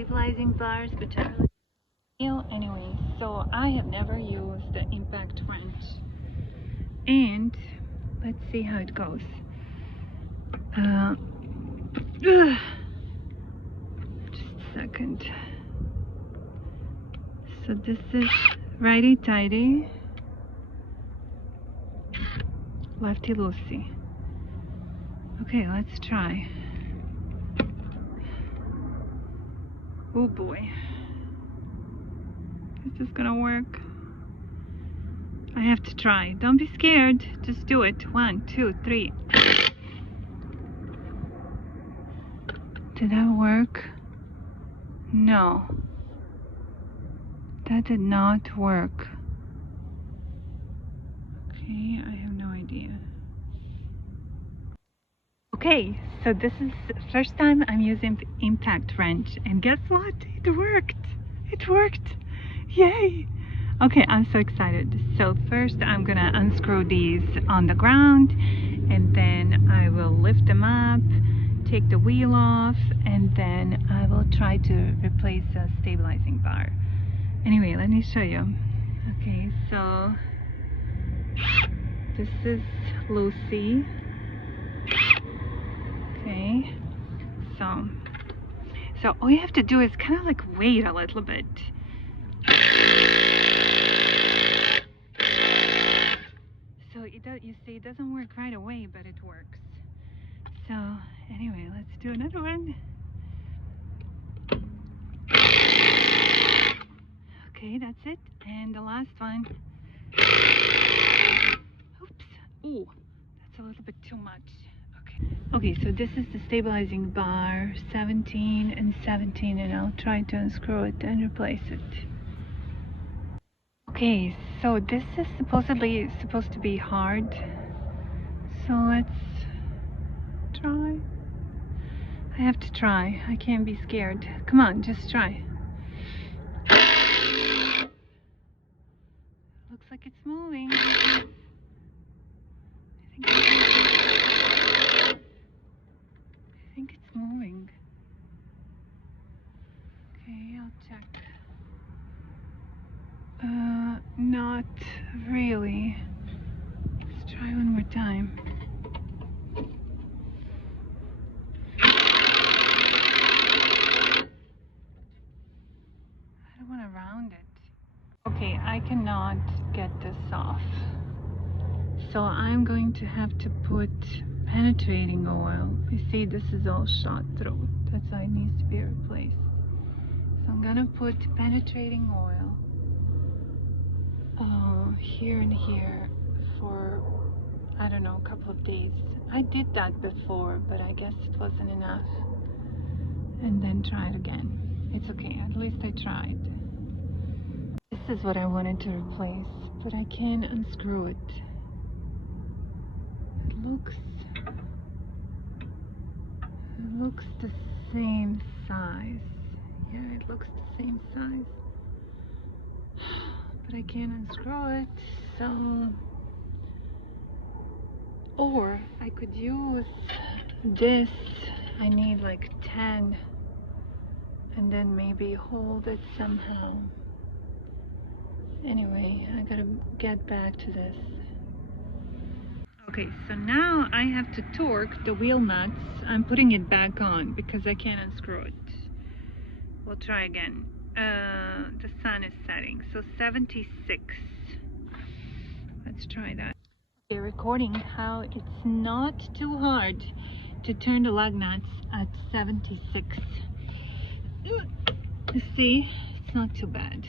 stabilizing bars, but generally anyway. So I have never used the impact wrench, and let's see how it goes. Just a second. So this is righty tighty, lefty loosey. Okay, let's try. Oh boy, is this gonna work? I have to try. Don't be scared, just do it. 1, 2, 3. Did that work? No, that did not work. Okay, I have no idea. Okay, so this is the first time I'm using the impact wrench, and guess what? It worked! It worked! Yay! Okay, I'm so excited. So first I'm gonna unscrew these on the ground, and then I will lift them up, take the wheel off, and then I will try to replace a stabilizing bar. Anyway, let me show you. Okay, so this is Lucy. Okay, so all you have to do is kind of like wait a little bit. So you see, it doesn't work right away, but it works. So anyway, let's do another one. Okay, that's it. And the last one. Oops. Oh, that's a little bit too much. Okay, so this is the stabilizing bar, 17 and 17, and I'll try to unscrew it and replace it. Okay, so this is supposedly supposed to be hard, so let's try. I have to try. I can't be scared. Come on, just try. Looks like it's moving. I think it's moving. Okay, I'll check. Not really. Let's try one more time. I don't want to round it. Okay, I cannot get this off. So I'm going to have to put penetrating oil. You see, this is all shot through. That's why it needs to be replaced. So I'm gonna put penetrating oil here and here for, I don't know, a couple of days. I did that before, but I guess it wasn't enough. And then try it again. It's okay, at least I tried. This is what I wanted to replace, but I can't unscrew it. It looks the same size. Yeah, it looks the same size. But I can't unscrew it, so... Or I could use this. I need like 10, and then maybe hold it somehow. Anyway, I gotta get back to this. Okay, so now I have to torque the wheel nuts. I'm putting it back on because I can't unscrew it. We'll try again. The sun is setting, so 76. Let's try that. Okay, recording how it's not too hard to turn the lug nuts at 76. You see, it's not too bad.